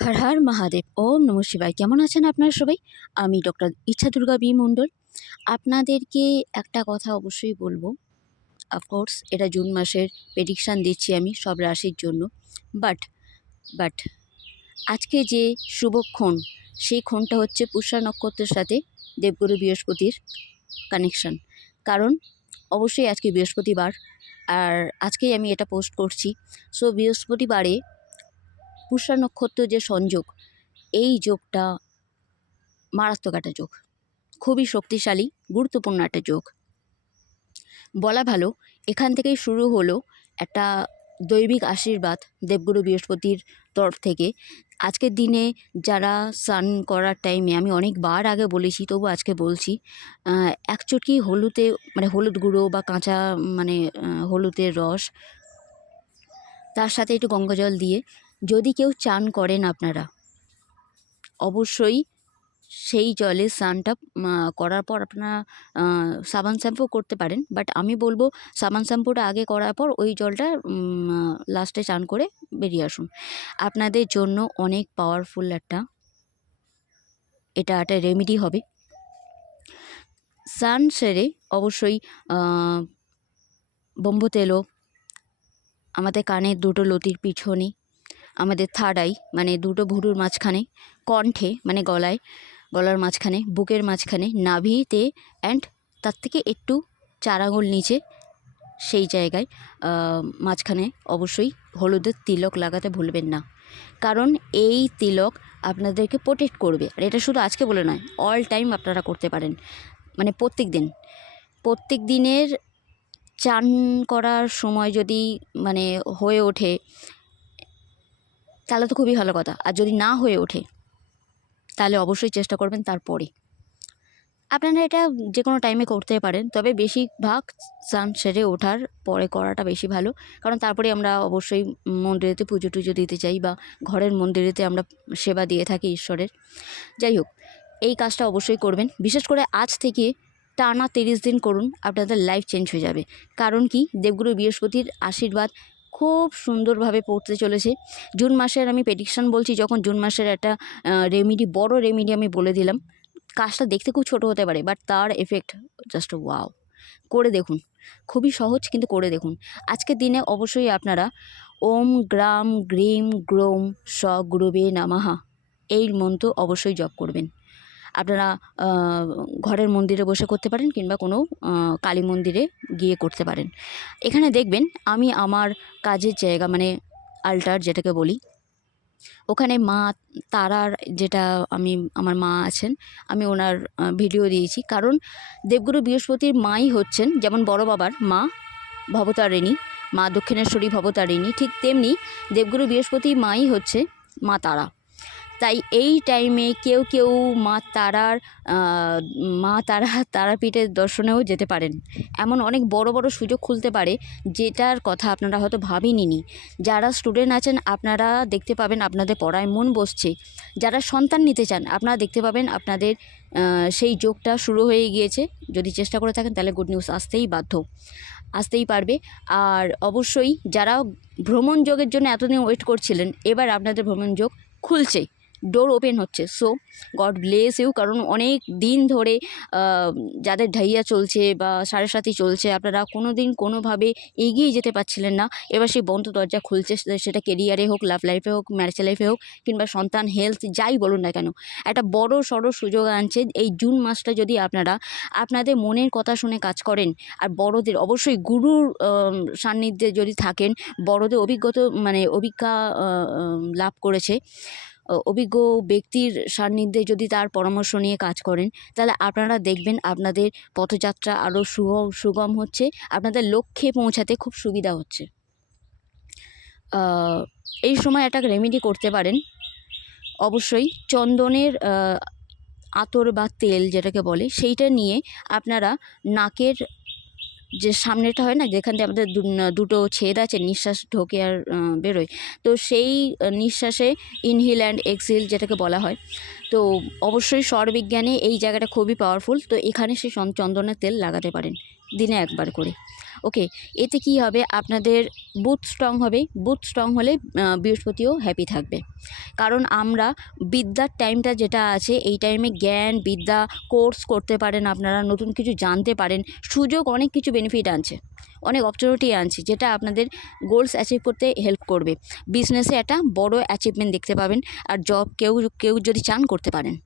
হর হর মহাদেব। ওম নমঃ শিবায়। কেমন আছেন আপনারা সবাই? আমি ডক্টর ইচ্ছা দুর্গা বি মণ্ডল। আপনাদেরকে একটা কথা অবশ্যই বলবো। অফকোর্স এটা জুন মাসের প্রেডিকশান দিচ্ছি আমি সব রাশির জন্য। বাট বাট আজকে যে শুভক্ষণ, সেই ক্ষণটা হচ্ছে পুষ্যা নক্ষত্রের সাথে দেবগুরু বৃহস্পতির কানেকশান। কারণ অবশ্যই আজকে বৃহস্পতিবার, আর আজকেই আমি এটা পোস্ট করছি। সো বৃহস্পতিবারে পুষ্যা নক্ষত্র যে সংযোগ, এই যোগটা মারাত্মক একটা যোগ, খুবই শক্তিশালী, গুরুত্বপূর্ণ একটা যোগ বলা ভালো। এখান থেকেই শুরু হলো একটা দৈবিক আশীর্বাদ দেবগুরু বৃহস্পতির তরফ থেকে। আজকের দিনে যারা স্নান করার টাইমে, আমি অনেকবার আগে বলেছি তবু আজকে বলছি, এক চটকি হলুদে মানে হলুদ গুঁড়ো বা কাঁচা মানে হলুদের রস, তার সাথে একটু গঙ্গা জল দিয়ে যদি কেউ চান করেন আপনারা, অবশ্যই সেই জলে স্নানটা করার পর আপনারা সাবান শ্যাম্পু করতে পারেন। বাট আমি বলবো সাবান শ্যাম্পুটা আগে করার পর ওই জলটা লাস্টে চান করে বেরিয়ে আসুন। আপনাদের জন্য অনেক পাওয়ারফুল এটা একটা রেমেডি হবে। স্নান সেরে অবশ্যই ব্রহ্ম তেলও আমাদের কানের দুটো লতির পিছনে, আমাদের থার্ড আই মানে দুটো ভুরুর মাঝখানে, কণ্ঠে মানে গলার মাঝখানে, বুকের মাঝখানে, নাভিতে, অ্যান্ড তার থেকে একটু 4 আঙুল নিচে সেই জায়গায় মাঝখানে অবশ্যই হলুদের তিলক লাগাতে ভুলবেন না। কারণ এই তিলক আপনাদেরকে প্রোটেক্ট করবে। আর এটা শুধু আজকে বলে নয়, অল টাইম আপনারা করতে পারেন, মানে প্রত্যেক দিনের চান করার সময় যদি মানে হয়ে ওঠে তাহলে তো খুবই ভালো কথা। আর যদি না হয়ে ওঠে তাহলে অবশ্যই চেষ্টা করবেন তারপরে। আপনারা এটা যে কোনো টাইমে করতে পারেন, তবে বেশিরভাগ স্নান সেরে ওঠার পরে করাটা বেশি ভালো। কারণ তারপরে আমরা অবশ্যই মন্দিরেতে পুজো টুজো দিতে চাই, বা ঘরের মন্দিরেতে আমরা সেবা দিয়ে থাকি ঈশ্বরের। যাই হোক, এই কাজটা অবশ্যই করবেন। বিশেষ করে আজ থেকে টানা 30 দিন করুন, আপনাদের লাইফ চেঞ্জ হয়ে যাবে। কারণ কি, দেবগুরু বৃহস্পতির আশীর্বাদ খুব সুন্দরভাবে পড়তে চলেছে। জুন মাসের আমি প্রেডিকশন বলছি, যখন জুন মাসের একটা বড় রেমেডি আমি বলে দিলাম। কাজটা দেখতে খুব ছোট হতে পারে, বাট তার এফেক্ট জাস্ট ওয়াও। করে দেখুন, খুবই সহজ, কিন্তু করে দেখুন। আজকের দিনে অবশ্যই আপনারা ওম গ্রাম গ্রিম গ্রোম স গুরুবে নমঃ এই মন্ত্র অবশ্যই জপ করবেন। আপনারা ঘরের মন্দিরে বসে করতে পারেন, কিংবা কোনো কালী মন্দিরে গিয়ে করতে পারেন। এখানে দেখবেন আমি আমার কাজের জায়গা মানে আল্টার যেটাকে বলি, ওখানে মা তারার যেটা আমার মা আছেন, আমি ওনার ভিডিও দিয়েছি। কারণ দেবগুরু বৃহস্পতির মাই হচ্ছেন, যেমন বড় বাবার মা ভবতারিণী, মা দক্ষিণেশ্বরী ভবতারিণী, ঠিক তেমনি দেবগুরু বৃহস্পতি মাই হচ্ছে মা তারা। তাই এই টাইমে কেউ মা তারাপীঠের দর্শনেও যেতে পারেন। এমন অনেক বড় বড় সুযোগ খুলতে পারে, যেটার কথা আপনারা হয়তো ভাবেনইনি। যারা স্টুডেন্ট আছেন আপনারা দেখতে পাবেন আপনাদের পড়ায় মন বসছে। যারা সন্তান নিতে চান আপনারা দেখতে পাবেন আপনাদের সেই যোগটা শুরু হয়ে গিয়েছে। যদি চেষ্টা করে থাকেন তাহলে গুড নিউজ আসতেই পারবে। আর অবশ্যই যারা ভ্রমণ যোগের জন্য এতদিন ওয়েট করছিলেন, এবার আপনাদের ভ্রমণ যোগ খুলছে, ডোর ওপেন হচ্ছে। So God bless you. কারণ অনেক দিন ধরে যাদের ঢাইয়া চলছে বা সাড়ে সাথী চলছে, আপনারা কোনো দিন কোনোভাবে এগিয়ে যেতে পারছিলেন না, এবার সেই বন্ধ দরজা খুলছে। সেটা কেরিয়ারে হোক, লাভ লাইফে হোক, ম্যারেজ লাইফে হোক, কিংবা সন্তান, হেলথ, যাই বলুন না কেন, একটা বড় সড়ো সুযোগ আনছে। এই জুন মাসটা যদি আপনারা আপনাদের মনের কথা শুনে কাজ করেন, আর বড়দের অবশ্যই গুরুর সান্নিধ্যে যদি থাকেন, বড়দের অভিজ্ঞতা লাভ করেছে, অভিজ্ঞ ব্যক্তির সান্নিধ্যে যদি তার পরামর্শ নিয়ে কাজ করেন, তাহলে আপনারা দেখবেন আপনাদের পথযাত্রা আরও সুগম হচ্ছে, আপনাদের লক্ষ্যে পৌঁছাতে খুব সুবিধা হচ্ছে। এই সময় একটা রেমেডি করতে পারেন। অবশ্যই চন্দনের আতর বা তেল যেটাকে বলে, সেইটা নিয়ে আপনারা নাকের যে সামনেটা হয় না, যেখান থেকে আমাদের দুটো ছেদ আছে, নিঃশ্বাস ঢোকে আর বেরোয়, তো সেই নিঃশ্বাসে ইনহেল অ্যান্ড এক্সহেল যেটাকে বলা হয়, তো অবশ্যই স্বরবিজ্ঞানে এই জায়গাটা খুবই পাওয়ারফুল। তো এখানে সেই চন্দনের তেল লাগাতে পারেন দিনে একবার করে। ওকে, এতে কি হবে, আপনাদের বুথ স্ট্রং হবে। বুথ স্ট্রং হলে বৃহস্পতিও হ্যাপি থাকবে। কারণ আমরা বিদ্যার টাইমটা যেটা আছে, এই টাইমে জ্ঞান বিদ্যা কোর্স করতে পারেন, আপনারা নতুন কিছু জানতে পারেন, সুযোগ অনেক কিছু বেনিফিট আনছে, অনেক অপরচুনিটি আনছে, যেটা আপনাদের গোলস অ্যাচিভ করতে হেল্প করবে। বিজনেসে একটা বড় অ্যাচিভমেন্ট দেখতে পাবেন, আর জব কেউ কেউ যদি চান করতে পারেন।